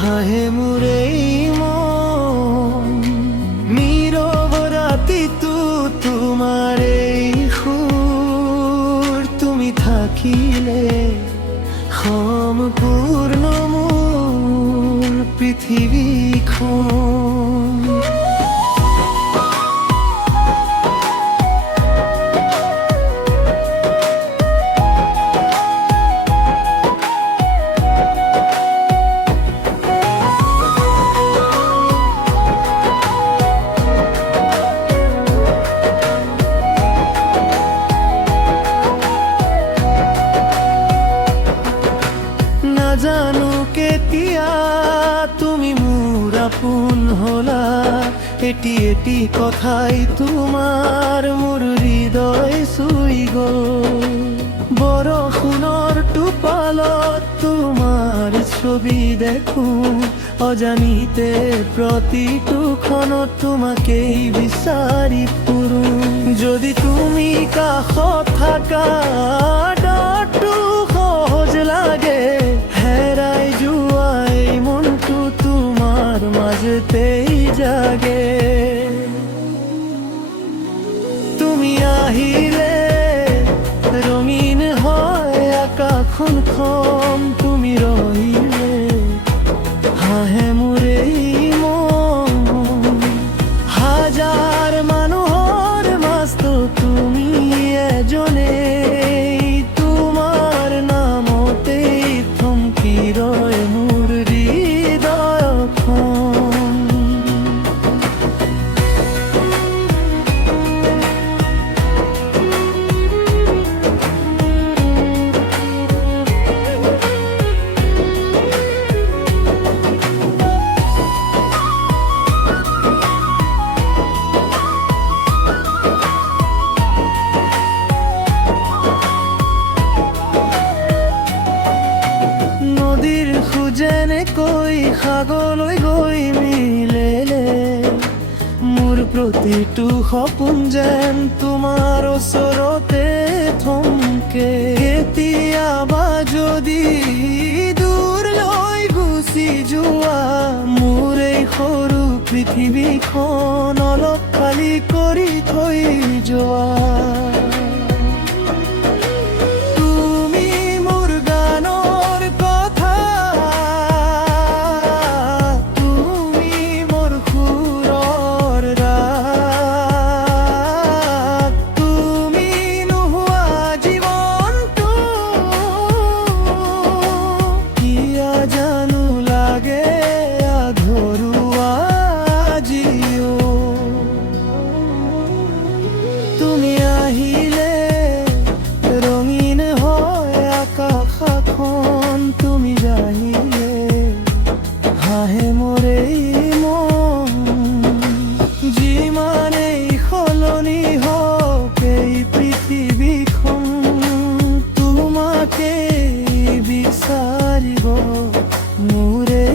হাহে মোৰে মন নীৰৱ ৰাতি তোমাৰ এই সুৰ তুমি থাকিলে সম্পূৰ্ণ মোৰ পৃথিৱীখন। নাজানো কেতিয়া তুমি মোৰ আপোন হলা, এটি এটি কথাই তোমাৰ মোৰ হৃদয় চুই গ'ল। বৰষুণৰ টোপালত তোমাৰ ছবি দেখো, অজানিতে প্ৰতিটো ক্ষণত তোমাকেই বিচাৰি ফুৰো। যদি তুমি কাষত থাকা ডৰটো সহজ লাগে, হেৰাই যোৱাই মনটো তোমাৰ মাজতেই জাগে। তুমি আহিলে ৰঙীন হয় আকাশখন, তুমি ৰহিলে হাঁহে মোৰে মন। হাজাৰ মানুহৰ মাজতো তুমি এজনেই, তোমাৰ নামতেই থমকি ৰয় মোৰ হৃদয়খন। নদীৰ যেনেকৈ সাগৰলৈ গৈ মিলেলে, মোৰ প্ৰতিটো সপোন যেন তোমাৰ ওচৰতে থমকে। কেতিয়াবা যদি দূৰলৈ গুচি যোৱা, মোৰ এই সৰু পৃথিৱীখন অলপ খালী কৰি থৈ যোৱা। তুমি আহিলে ৰঙীন হয় আকাশখন, তুমি যাহিলে হাঁহে মোৰে মন। যিমানেই সলনি হওক এই পৃথিৱীখন, তোমাকেই বিচাৰিব মোৰে